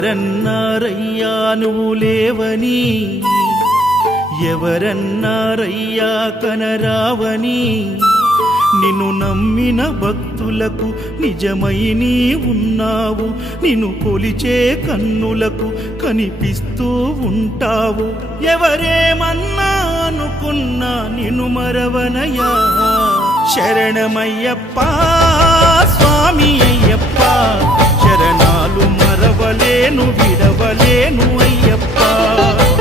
ఎవరన్నారయ్యా నువ్వు లేవని, ఎవరన్నారయ్యా కనరావని, నిన్ను నమ్మిన భక్తులకు నిజమై నీ ఉన్నావు, నిన్ను కొలిచే కన్నులకు కనిపిస్తూ ఉంటావు. ఎవరేమన్నా అనుకున్నా నిన్ను మరవనయ్యా. శరణమయ్యప్ప స్వామి అయ్యప్ప, శరణాలు మరవలేను విడవలేను అయ్యప్ప.